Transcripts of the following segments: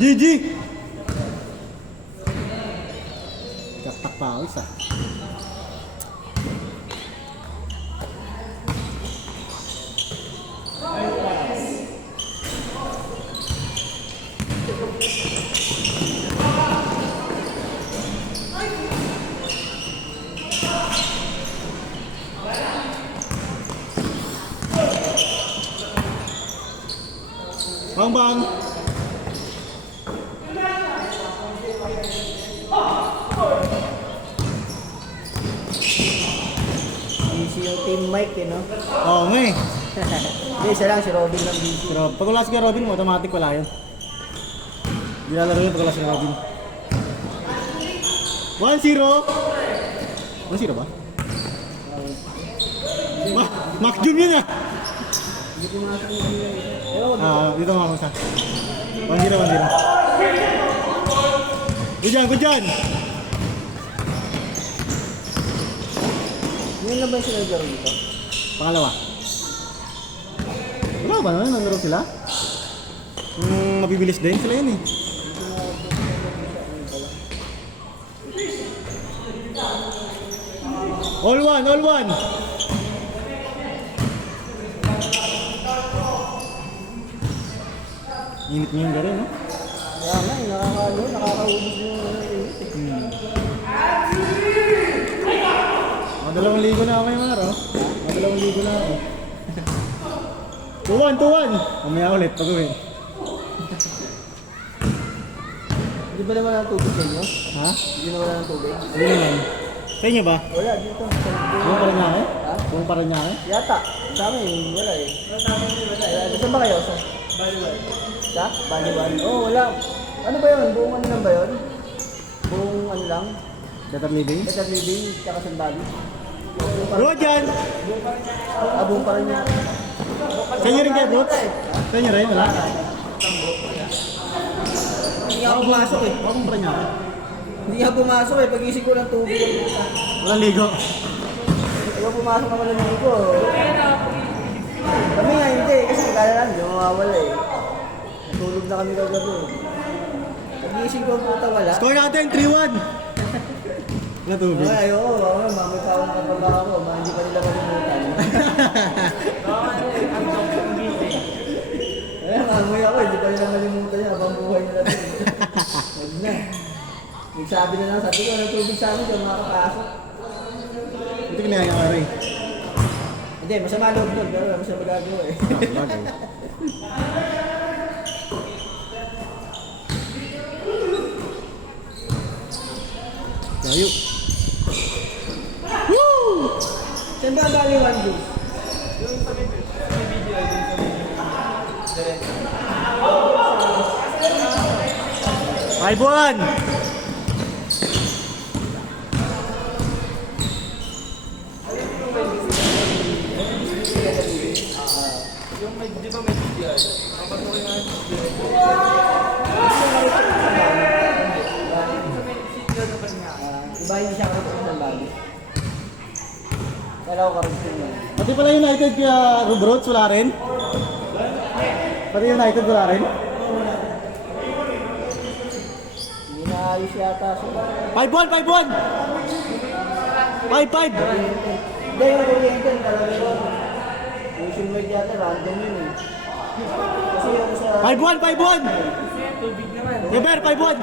GG! Kaktak pa ako isa. Bang bang. Busy yung team Mike eh, no? Oo nga eh. Hindi, isa lang, si Robin lang busy. Pero pag wala si Robin mo, automatic wala yun. Hindi lalaro yun pag wala si Robin. 1-0. 1-0 ba? Mac Jun yun ah! Hindi pumasok yung isa. Dito mga kusa. 1-0, 1-0. Good dyan! Ngayon lang ba yung sinagaro dito? Pangalawa. Wala ba naman? Nandaro sila? Mabibilis din sila yun eh. All one! Init niyo yung garo, no? Kaya nga, nakakaubos yung init eh. Madalawang ligo na ako ngayon, Maro. Madalawang ligo na ako. 2-1! Mamaya ulit, pag-uwi. Hindi ba naman ang tubig sa inyo? Ha? Hindi na wala ng tubig? Ano naman? Sa inyo ba? Wala, dito. Buong pa rin niya eh? Ha? Buong pa rin niya eh? Yata. Sa amin, wala eh. Saan ba kayo? Sa? Baliwan? Oo, wala. Ano ba yun? Buong ano lang ba yun? Buong ano lang? Better living? Better living, tsaka sandali. Bro, dyan! Buong pa rin niya. Sa inyo rin kayo, Boots? Sa inyo rin, wala? Hindi ako pumasok eh. Buong pa rin niya eh? Hindi ako pumasok eh. Pag-isip ko ng tubig. Walang ligo. Hindi ako pumasok naman ng ligo ko. Kami nga hindi. Kasi kaya lang, hindi mawawala eh. Natulog na kami kagabi eh. Pag-isip ko ang puta wala. Score natin, 3-1! Natubig. Ay, ayoko. Ako nga, mamagkawang kapag ako. Hindi pa nila malimutan. Kaya mamoy ako, hindi pa nila malimutan niya. Habang buhay nila din. Huwag na. Nagsabi na lang, sabi ko, anong tubig sa amin, diyan makakapasok. Ito kanya yung aray. Hindi, masama loob doon, pero masama magagawa eh. Bagay. Layo. Woo! Saan ba ang baliwan doon? 5-1! Yung may, di ba may BDI? Kapag ko nga yung Iba hindi siya kapag sa bago. Kala ko kapag sa bago. Pati pala United kaya Rubrots wala rin? Pati United wala rin? Hindi na ayos yata siya. 5-1! 5-1! 5-5! Hindi, yung kuryente talaga yun. Usual word yata, random yun eh. Kasi yung sa... 5-1! 5-1! Yeber, 5-1!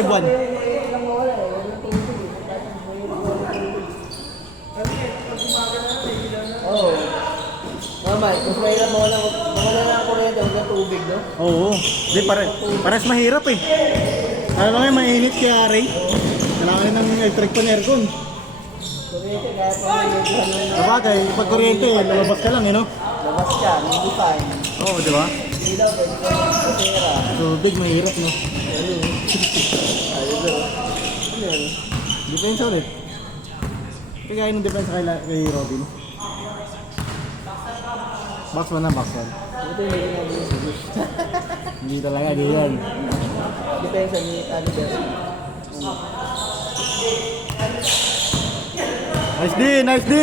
5-1! Lang mawala eh, wala ng tubig eh. Oo. Normal, kung mahirap mawala na ang kuryente, huwag na tubig, no? Oo. Di, pares mahirap eh. Ano lang yung mainit kaya Ray? Kailangan ng electric pan aircon. Kuryente, kaya pa may nagbuhan ng... Sabagay, pag kuryente, lumabas ka lang eh, no? Labas ka, hindi fine. Oo, di ba? Hindi daw, pwede ka ng pera. Tubig, mahirap, no? Ayun. Ayun. Ayun. Depensa ulit. Kaya ng depensa kay Robin. Box 1 na, box 1. Ito yung hindi namin yung sigit. Hindi talaga, di yan. Depensa ni Adidas. Nice D! Nice D!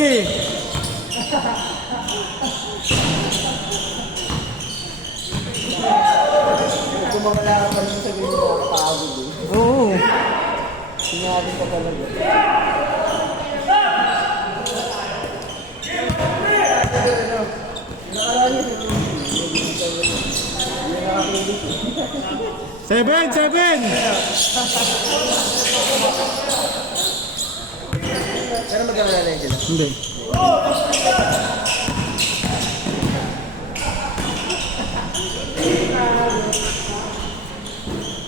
gumamala ka pa rin sa ganyan nakakapagod eh. Oo. Sinyarin ka talaga. Seven! Pero magkakala na yun sila. Hindi.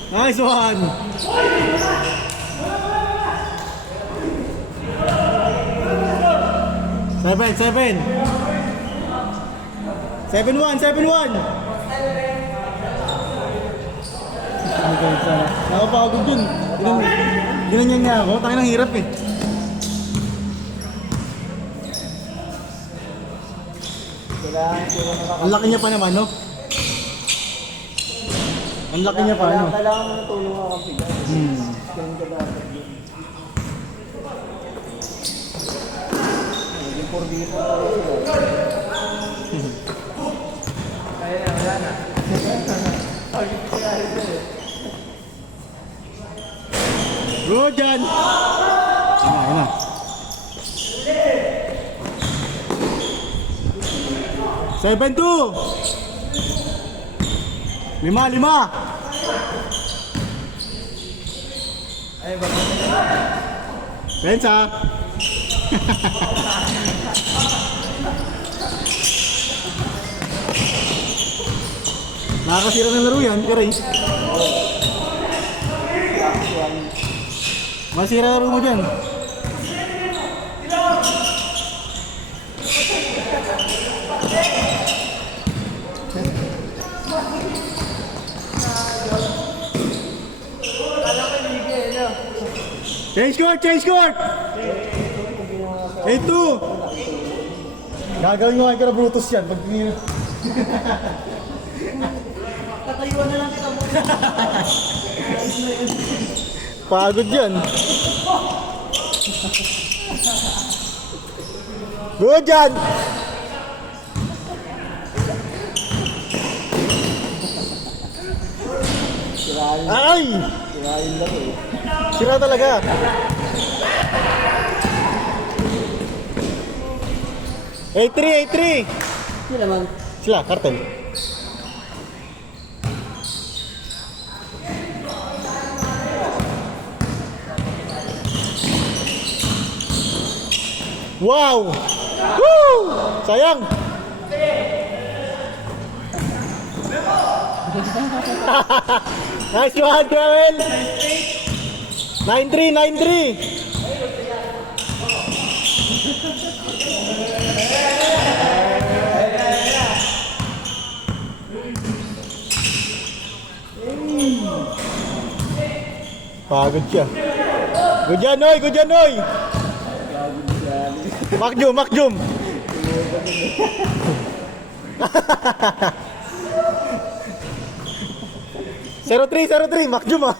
Nice one! Seven! 7-1! Nakapagod dun. Ginanyan niya ako. Tangin ang hirap eh. Kailangan sila Ang laki niya pa naman, no? Ang laki niya pa, no? Kailangan mo na tulong ka kang pigas. Ganun ka dapat yun. Naging porgito na ako sila. Ayun na, wala na. Good dyan! Ayun na. 7-2! 5! Ay, ba? Pensa! Nakakasira ng laro yan, Karay. Masira laro mo dyan. Change court! 8-2! Gagawin mo kayo ka na Brutus yan. Pag Tatayuan na lang kita mo. pagod yan. Good yan! Ay! Sirayin lang eh. Sira talaga. A3! Hindi naman. Sila, kartel. Wow! Woo! Sayang! Nice one, Joel! 9-3! Pagod siya. Good yan, Noy! Makjum! 0-3, Makjum ah!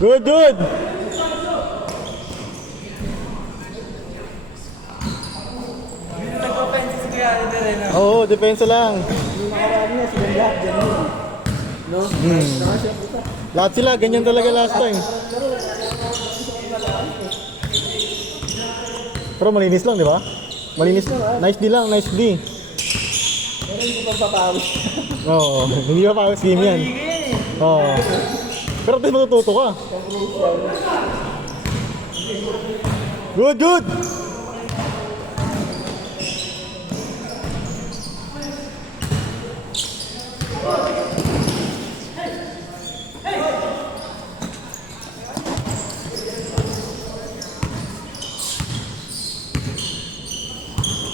Good! Nag-offense si Kuya Alder eh, no? Oo, depensa lang. Yung nakaraan niya, silang lahat dyan yun. No? Saka siya puta. Lahat sila, ganyan talaga last time. Pero malinis lang, di ba? Malinis. Nice D lang, nice D. Pero hindi pa papawis. Oo, hindi pa pawis game yan. Oo. Pero at least matututo ka. Good!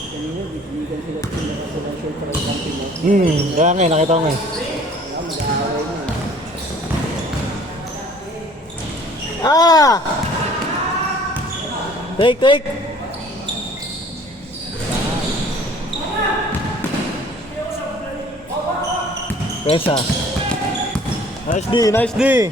Kanina, bigyan sila sila short track natin. Kaya nga, nakita ko nga. Mag-aaway na. Take! Pesa. Nice D!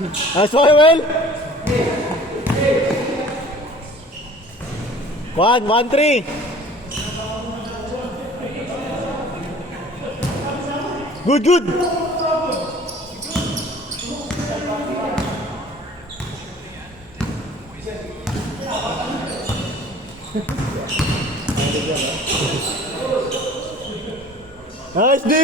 Nice one, Will. 1-3. Good, good. Nice D.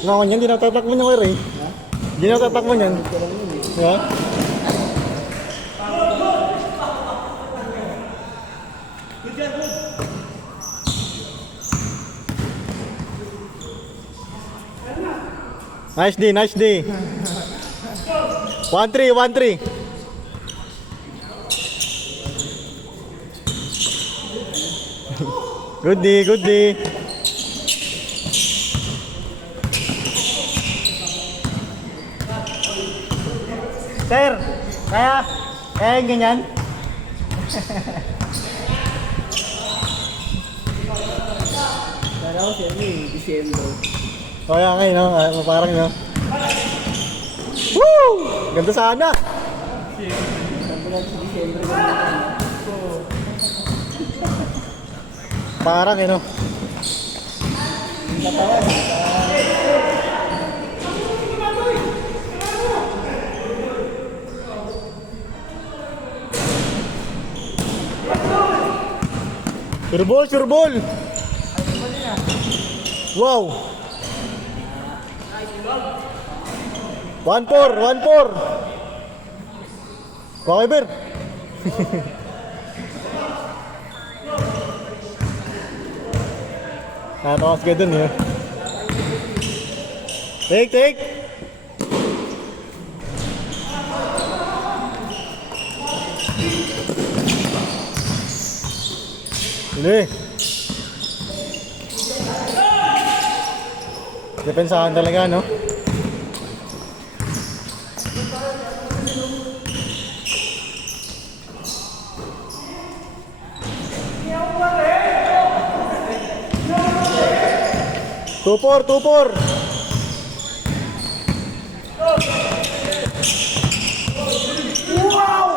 Naman yan, di natatakbo niya kay Ray. Di natatakbo niyan. Ha? Nice D, nice D. 1-3, 1-3. Good D, good D. Sir, kaya yung ganyan? Kala ko siya December. Kaya ngayon, no? Parang, no? Woo! Ganda sana! Sabi natin sa December. Parang, no? Natawan. Surbol, surbol! Wow! 1-4, 1-4! Okay, Ber? Natakas ka dun, eh. Take, take! Huli! Depensahan talaga, no? Tupor, tupor! Wow!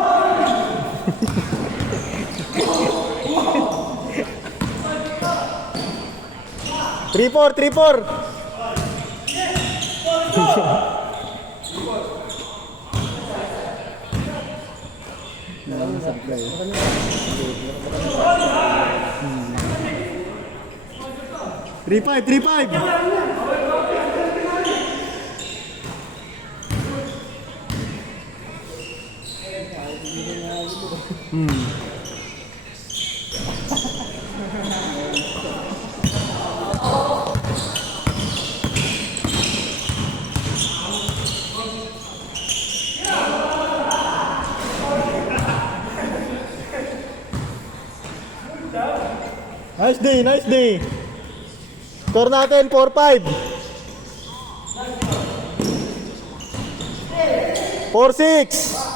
3-4, 3-4! Three five, 3-5. Nice day, nice day. Score natin 4-5. 4-6.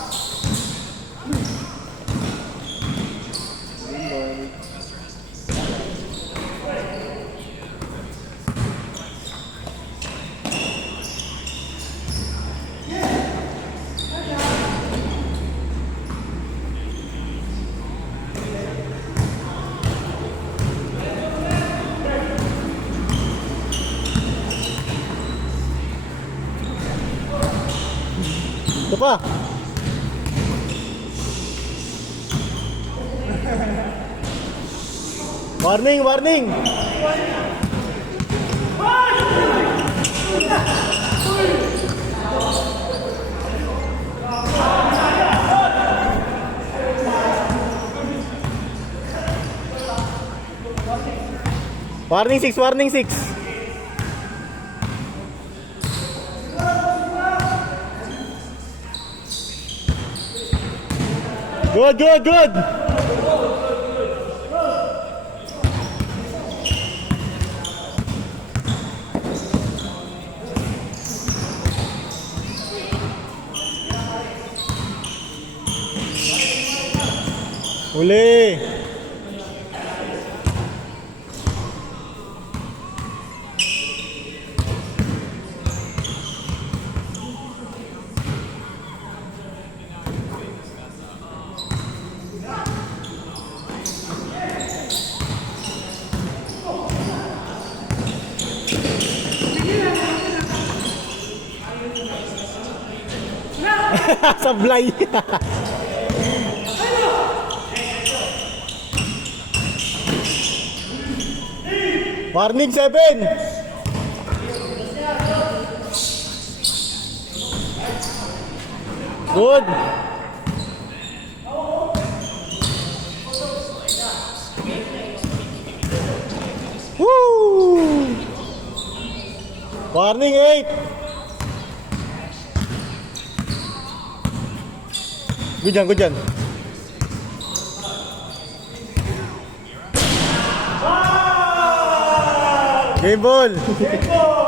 Ito pa. Warning, warning. Warning 6, warning 6. Good, good, good. Uli. Sablay. Warning 7. Good. Woo! Warning 8. Good dyan, good dyan. Game ball.